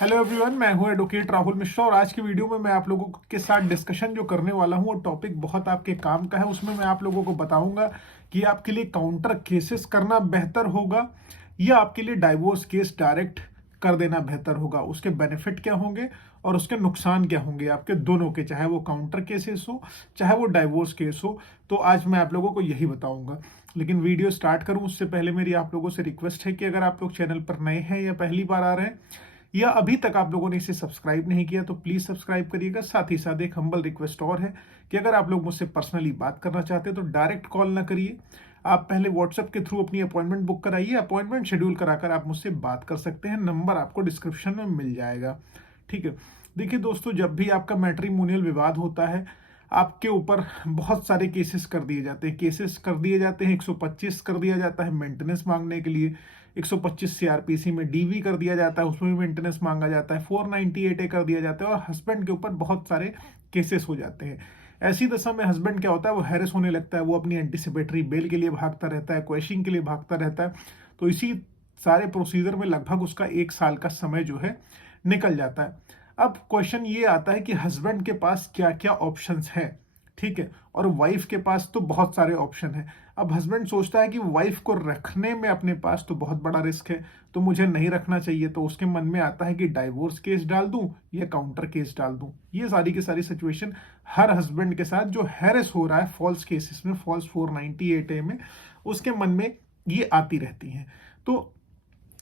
Hello everyone, मैं हूं advocate Rahul Mishra और आज की वीडियो में मैं आप लोगों के साथ डिस्कशन जो करने वाला हूं वो टॉपिक बहुत आपके काम का है। उसमें मैं आप लोगों को बताऊंगा कि आपके लिए काउंटर केसेस करना बेहतर होगा या आपके लिए डाइवोर्स केस डायरेक्ट कर देना बेहतर होगा। उसके बेनिफिट क्या होंगे और उसके नुकसान क्या होंगे आपके दोनों के, चाहे वो काउंटर केसेस हो चाहे वो डाइवोर्स केस हो। तो आज मैं आप लोगों को यही बताऊंगा। लेकिन वीडियो स्टार्ट करूं उससे पहले मेरी आप लोगों से रिक्वेस्ट है कि अगर आप लोग चैनल पर नए हैं या पहली बार आ रहे हैं या अभी तक आप लोगों ने इसे सब्सक्राइब नहीं किया तो प्लीज सब्सक्राइब करिएगा। साथ ही साथ एक हम्बल रिक्वेस्ट और है कि अगर आप लोग मुझसे पर्सनली बात करना चाहते हैं तो डायरेक्ट कॉल ना करिए, आप पहले व्हाट्सएप के थ्रू अपनी अपॉइंटमेंट बुक कराइए। अपॉइंटमेंट शेड्यूल कराकर आप मुझसे बात कर सकते हैं, नंबर आपको डिस्क्रिप्शन में मिल जाएगा। ठीक है। देखिए दोस्तों, जब भी आपका मैट्रिमोनियल विवाद होता है आपके ऊपर बहुत सारे केसेस कर दिए जाते हैं। 125 कर दिया जाता है मेंटेनेंस मांगने के लिए, 125 सीआरपीसी में डीवी कर दिया जाता है, उसमें भी मेंटेनेंस मांगा जाता है, 498 ए कर दिया जाता है और हस्बैंड के ऊपर बहुत सारे केसेस हो जाते हैं। ऐसी दशा में हस्बैंड क्या होता है, वो हैरेस होने लगता है, वो अपनी एंटीसिपेटरी बेल के लिए भागता रहता है, क्वेशिंग के लिए भागता रहता है। तो इसी सारे प्रोसीजर में लगभग उसका 1 साल का समय जो है निकल जाता है। अब क्वेश्चन ये आता है कि हस्बैंड के पास क्या क्या ऑप्शंस हैं। ठीक है। और वाइफ के पास तो बहुत सारे ऑप्शन है। अब हस्बैंड सोचता है कि वाइफ को रखने में अपने पास तो बहुत बड़ा रिस्क है, तो मुझे नहीं रखना चाहिए। तो उसके मन में आता है कि डाइवोर्स केस डाल दूं या काउंटर केस डाल दूं। ये सारी की सारी सिचुएशन हर हस्बैंड के साथ जो हैरेस हो रहा है फॉल्स केसेस में, फॉल्स 498 ए में, उसके मन में ये आती रहती हैं। तो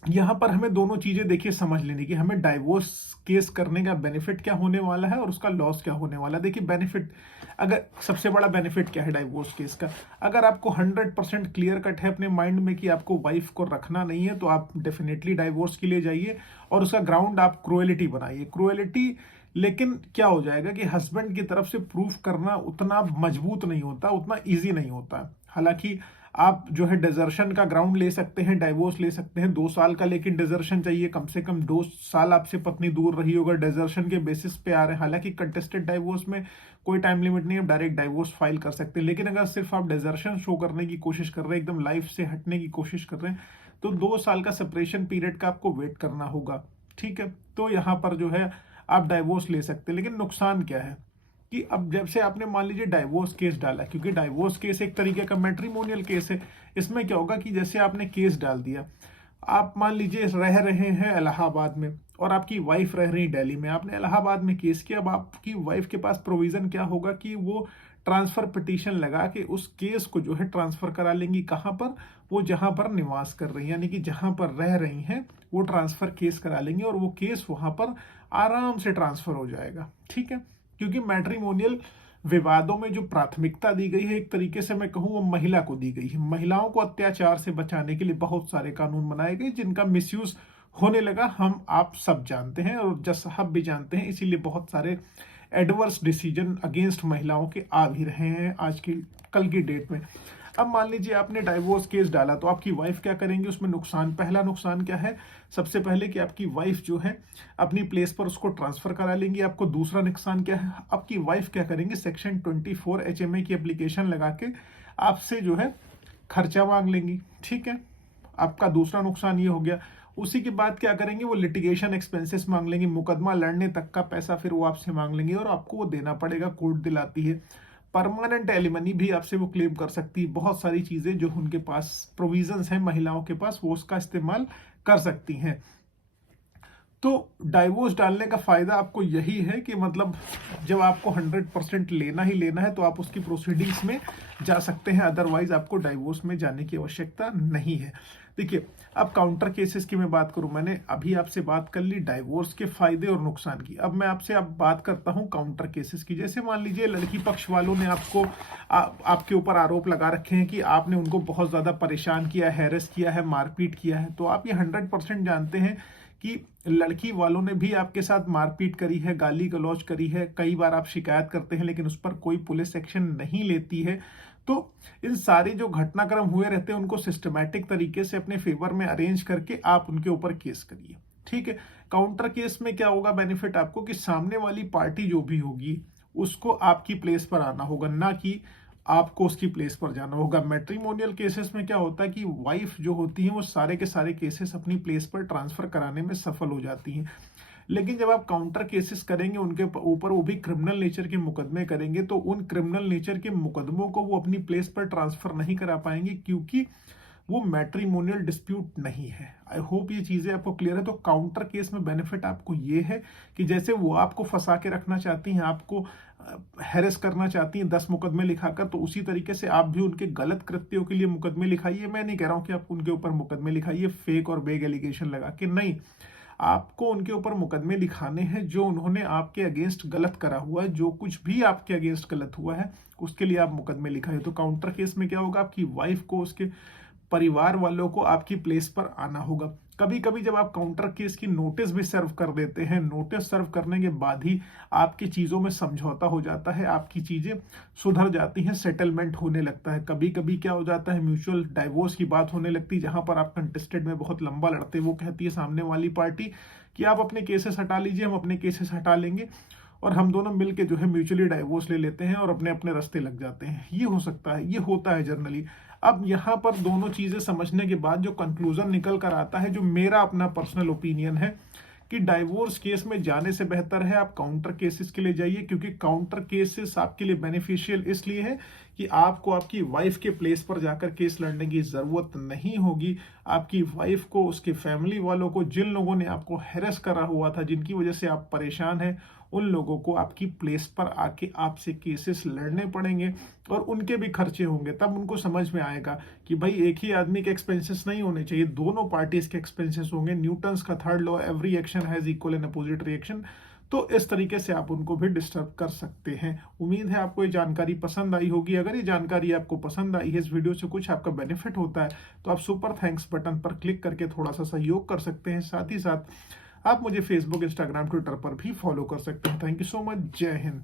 यहां पर हमें दोनों चीजें देखिए समझ लेनी कि हमें डाइवोर्स केस करने का बेनिफिट क्या होने वाला है और उसका लॉस क्या होने वाला है। देखिए बेनिफिट, अगर सबसे बड़ा बेनिफिट क्या है डाइवोर्स केस का, अगर आपको 100% क्लियर कट है अपने माइंड में कि आपको वाइफ को रखना नहीं है तो आप डेफिनेटली डाइवोर्स के लिए जाइए और उसका ग्राउंड आप क्रुएलिटी बनाइए, क्रुएलिटी। लेकिन क्या हो जाएगा कि हस्बैंड की तरफ से प्रूफ करना उतना मजबूत नहीं होता, उतना ईजी नहीं होता। हालांकि आप जो है डिजर्शन का ग्राउंड ले सकते हैं, डाइवोर्स ले सकते हैं 2 साल का, लेकिन डिजर्शन चाहिए कम से कम 2 साल आपसे पत्नी दूर रही होगा, डिजर्शन के बेसिस पे आ रहे हैं। हालांकि कंटेस्टेड डाइवोर्स में कोई टाइम लिमिट नहीं है, डायरेक्ट डाइवोर्स फाइल कर सकते हैं। लेकिन अगर सिर्फ आप डिजर्शन शो करने की कोशिश कर रहे हैं, एकदम लाइफ से हटने की कोशिश कर रहे हैं, तो 2 साल का सेपरेशन पीरियड का आपको वेट करना होगा। ठीक है। तो यहाँ पर जो है आप डाइवोर्स ले सकते हैं। लेकिन नुकसान क्या है कि अब जब से आपने मान लीजिए डाइवोर्स केस डाला, क्योंकि डाइवोर्स केस एक तरीके का मैट्रिमोनियल केस है, इसमें क्या होगा कि जैसे आपने केस डाल दिया, आप मान लीजिए रह रहे हैं इलाहाबाद में और आपकी वाइफ रह रही दिल्ली में, आपने इलाहाबाद में केस किया। अब आपकी वाइफ के पास प्रोविजन क्या होगा कि वो ट्रांसफर पिटीशन लगा के उस केस को जो है ट्रांसफर करा लेंगी। कहाँ पर? वो जहां पर निवास कर रही हैं, यानी कि जहां पर रह रही हैं वो ट्रांसफर केस करा लेंगी और वो केस वहां पर आराम से ट्रांसफर हो जाएगा। ठीक है। क्योंकि मैट्रिमोनियल विवादों में जो प्राथमिकता दी गई है, एक तरीके से मैं कहूँ वो महिला को दी गई है। महिलाओं को अत्याचार से बचाने के लिए बहुत सारे कानून बनाए गए जिनका मिसयूज होने लगा, हम आप सब जानते हैं और जज साहब भी जानते हैं। इसीलिए बहुत सारे एडवर्स डिसीजन अगेंस्ट महिलाओं के आ भी रहे हैं आज की कल की डेट में। अब मान लीजिए आपने डाइवोर्स केस डाला तो आपकी वाइफ क्या करेंगी, उसमें नुकसान, पहला नुकसान क्या है, सबसे पहले कि आपकी वाइफ जो है अपनी प्लेस पर उसको ट्रांसफर करा लेंगी आपको। दूसरा नुकसान क्या है, आपकी वाइफ क्या करेंगे, सेक्शन 24 HMA की एप्लीकेशन लगा के आपसे जो है खर्चा मांग लेंगी। ठीक है। आपका दूसरा नुकसान ये हो गया। उसी के बाद क्या करेंगे, वो लिटिगेशन एक्सपेंसेस मांग लेंगे, मुकदमा लड़ने तक का पैसा फिर वो आपसे मांग लेंगे और आपको वो देना पड़ेगा, कोर्ट दिलाती है। परमानेंट एलिमनी भी आपसे वो क्लेम कर सकती है। बहुत सारी चीजें जो उनके पास प्रोविजंस हैं महिलाओं के पास, वो उसका इस्तेमाल कर सकती हैं। तो डाइवोर्स डालने का फायदा आपको यही है कि मतलब जब आपको 100% लेना ही लेना है तो आप उसकी प्रोसीडिंग्स में जा सकते हैं, अदरवाइज आपको डाइवोर्स में जाने की आवश्यकता नहीं है। देखिए, अब काउंटर केसेस की मैं बात करूं, मैंने अभी आपसे बात कर ली डाइवोर्स के फायदे और नुकसान की। अब मैं आपसे अब बात करता हूं काउंटर केसेस की। जैसे मान लीजिए लड़की पक्ष वालों ने आपके ऊपर आरोप लगा रखे हैं कि आपने उनको बहुत ज्यादा परेशान किया, हैरेस किया है, मारपीट किया है। तो आप ये 100% जानते हैं कि लड़की वालों ने भी आपके साथ मारपीट करी है, गाली गलौज करी है, कई बार आप शिकायत करते हैं लेकिन उस पर कोई पुलिस एक्शन नहीं लेती है। तो इन सारे जो घटनाक्रम हुए रहते हैं उनको सिस्टमैटिक तरीके से अपने फेवर में अरेंज करके आप उनके ऊपर केस करिए। ठीक है। काउंटर केस में क्या होगा बेनिफिट आपको कि सामने वाली पार्टी जो भी होगी उसको आपकी प्लेस पर आना होगा, ना कि आपको उसकी प्लेस पर जाना होगा। मैट्रिमोनियल केसेस में क्या होता है कि वाइफ जो होती है वो सारे के सारे केसेस अपनी प्लेस पर ट्रांसफर कराने में सफल हो जाती हैं। लेकिन जब आप काउंटर केसेस करेंगे उनके ऊपर, वो भी क्रिमिनल नेचर के मुकदमे करेंगे, तो उन क्रिमिनल नेचर के मुकदमों को वो अपनी प्लेस पर ट्रांसफर नहीं करा पाएंगे, क्योंकि वो मैट्रिमोनियल डिस्प्यूट नहीं है। आई होप ये चीजें आपको क्लियर है। तो काउंटर केस में बेनिफिट आपको ये है कि जैसे वो आपको फंसा के रखना चाहती हैं, आपको हैरेस करना चाहती हैं 10 मुकदमे लिखाकर, तो उसी तरीके से आप भी उनके गलत कृत्यों के लिए मुकदमे लिखाइए। मैं नहीं कह रहा हूं कि आप उनके ऊपर मुकदमे लिखाइए फेक और बेग एलिगेशन लगा के, नहीं, आपको उनके ऊपर मुकदमे लिखाने हैं जो उन्होंने आपके अगेंस्ट गलत करा हुआ है, जो कुछ भी आपके अगेंस्ट गलत हुआ है उसके लिए आप मुकदमे लिखाइए। तो काउंटर केस में क्या होगा, आपकी वाइफ को, उसके परिवार वालों को आपकी प्लेस पर आना होगा। कभी कभी जब आप काउंटर केस की नोटिस भी सर्व कर देते हैं, नोटिस सर्व करने के बाद ही आपकी चीजों में समझौता हो जाता है, आपकी चीजें सुधर जाती हैं, सेटलमेंट होने लगता है। कभी कभी क्या हो जाता है, म्यूचुअल डाइवोर्स की बात होने लगती है, जहां पर आप कंटेस्टेड में बहुत लंबा लड़ते, वो कहती है सामने वाली पार्टी कि आप अपने केसेस हटा लीजिए, हम अपने केसेस हटा लेंगे, और हम दोनों मिलके जो है म्यूचुअली डाइवोर्स ले लेते हैं और अपने अपने रास्ते लग जाते हैं। ये हो सकता है, ये होता है जनरली। अब यहाँ पर दोनों चीजें समझने के बाद जो कंक्लूजन निकल कर आता है, जो मेरा अपना पर्सनल ओपिनियन है, कि डाइवोर्स केस में जाने से बेहतर है आप काउंटर केसेस के लिए जाइए, क्योंकि काउंटर केसेस आपके लिए बेनिफिशियल इसलिए है कि आपको आपकी वाइफ के प्लेस पर जाकर केस लड़ने की जरूरत नहीं होगी। आपकी वाइफ को, उसके फैमिली वालों को, जिन लोगों ने आपको हैरेस करा हुआ था, जिनकी वजह से आप परेशान हैं, उन लोगों को आपकी प्लेस पर आके आपसे केसेस लड़ने पड़ेंगे और उनके भी खर्चे होंगे। तब उनको समझ में आएगा कि भाई एक ही आदमी के एक्सपेंसेस नहीं होने चाहिए, दोनों पार्टीज के एक्सपेंसेस होंगे। न्यूटन्स का third law, every action has equal and opposite reaction. तो इस तरीके से आप उनको भी डिस्टर्ब कर सकते हैं। उम्मीद है आपको ये जानकारी पसंद आई होगी। अगर ये जानकारी आपको पसंद आई है, इस वीडियो से कुछ आपका बेनिफिट होता है, तो आप सुपर थैंक्स बटन पर क्लिक करके थोड़ा सा सहयोग कर सकते हैं। साथ ही साथ आप मुझे फेसबुक, इंस्टाग्राम, ट्विटर पर भी फॉलो कर सकते हैं। Thank you so much. जय हिंद।